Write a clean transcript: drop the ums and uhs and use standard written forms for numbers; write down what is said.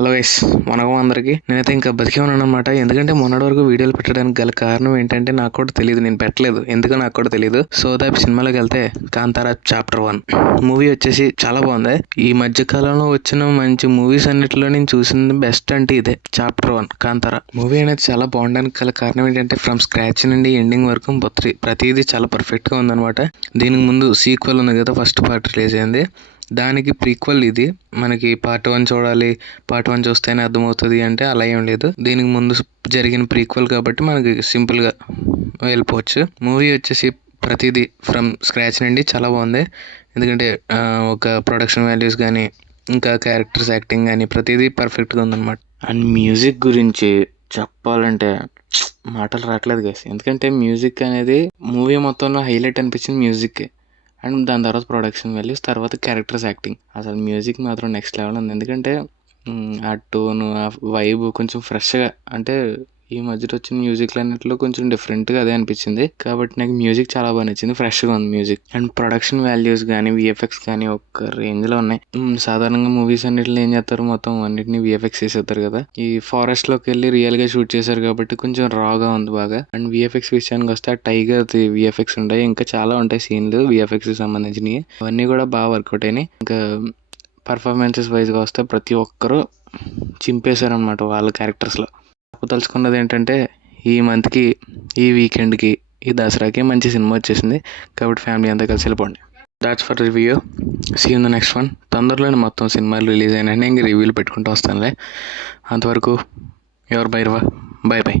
Hello guys, మనకు అందరికీ నేనైతే ఇంకా బతికే ఉన్నాను అనమాట. ఎందుకంటే మొన్నటి వరకు వీడియోలు పెట్టడానికి గల కారణం ఏంటంటే నాకు కూడా తెలియదు, నేను పెట్టలేదు ఎందుకో నాకు కూడా తెలియదు. సో దాప్ సినిమాలోకి వెళ్తే కాంతారా చాప్టర్ 1 మూవీ వచ్చేసి చాలా బాగుంది. ఈ మధ్య కాలంలో వచ్చిన మంచి మూవీస్ అన్నిటిలో నేను చూసింది బెస్ట్ అంటే ఇదే చాప్టర్ 1 కాంతారా మూవీ అనేది. చాలా బాగుండడానికి గల కారణం ఏంటంటే ఫ్రమ్ స్క్రాచ్ నుండి ఎండింగ్ వరకు ప్రతిదీ చాలా పర్ఫెక్ట్గా ఉందన్నమాట. దీనికి ముందు సీక్వెల్ ఉంది కదా, ఫస్ట్ పార్ట్ రిలీజ్ అయింది, దానికి ప్రీక్వెల్ ఇది. మనకి పార్ట్ 1 చూడాలి, పార్ట్ 1 చూస్తేనే అర్థమవుతుంది అంటే అలా ఏం లేదు. దీనికి ముందు జరిగిన ప్రీక్వెల్ కాబట్టి మనకి సింపుల్గా వెళ్ళిపోవచ్చు. మూవీ వచ్చేసి ప్రతిదీ ఫ్రమ్ స్క్రాచ్ నుండి చాలా బాగుంది. ఎందుకంటే ఒక ప్రొడక్షన్ వాల్యూస్ కానీ ఇంకా క్యారెక్టర్స్ యాక్టింగ్ కానీ ప్రతిదీ పర్ఫెక్ట్గా ఉందన్నమాట. అండ్ మ్యూజిక్ గురించి చెప్పాలంటే మాటలు రావట్లేదు గైస్. ఎందుకంటే మ్యూజిక్ అనేది మూవీ మొత్తంలో హైలైట్ అనిపించింది మ్యూజిక్. అండ్ దాని తర్వాత ప్రొడక్షన్ వాల్యూస్, తర్వాత క్యారెక్టర్స్ యాక్టింగ్. అసలు మ్యూజిక్ మాత్రం నెక్స్ట్ లెవెల్ ఉంది. ఎందుకంటే ఆ టోను, ఆ వైబ్ కొంచెం ఫ్రెష్గా, అంటే ఈ మధ్యలో వచ్చిన మ్యూజిక్లు అన్నింటిలో కొంచెం డిఫరెంట్గా అదే అనిపించింది. కాబట్టి నాకు మ్యూజిక్ చాలా బాగా నచ్చింది, ఫ్రెష్గా ఉంది మ్యూజిక్. అండ్ ప్రొడక్షన్ వాల్యూస్ కానీ విఎఫ్ఎక్స్ కానీ ఒక రేంజ్లో ఉన్నాయి. సాధారణంగా మూవీస్ అన్నింటిలో ఏం చేస్తారు, మొత్తం అన్నింటినీ విఎఫ్ఎక్స్ చేసేస్తారు కదా. ఈ ఫారెస్ట్లోకి వెళ్ళి రియల్గా షూట్ చేశారు కాబట్టి కొంచెం రాగా ఉంది బాగా. అండ్ విఎఫ్ఎక్స్ విషయానికి వస్తే ఆ టైగర్ విఎఫ్ఎక్స్ ఉంటాయి, ఇంకా చాలా ఉంటాయి సీన్లు విఎఫ్ఎక్స్ సంబంధించినవి. అవన్నీ కూడా బాగా వర్కౌట్ అయినాయి. ఇంకా పర్ఫార్మెన్సెస్ వైజ్గా వస్తే ప్రతి ఒక్కరూ చింపేశారనమాట వాళ్ళ క్యారెక్టర్స్లో. తలుచుకున్నది ఏంటంటే ఈ మంత్కి, ఈ వీకెండ్కి, ఈ దసరాకి మంచి సినిమా వచ్చేసింది. కాబట్టి ఫ్యామిలీ అంతా కలిసి వెళ్ళిపోండి. That's for review. See in the next one. తొందరలోనే మొత్తం సినిమాలు రిలీజ్ అయినా ఇంక రివ్యూలు పెట్టుకుంటూ వస్తానులే. అంతవరకు ఎవరు బైర్వా, బాయ్ బాయ్.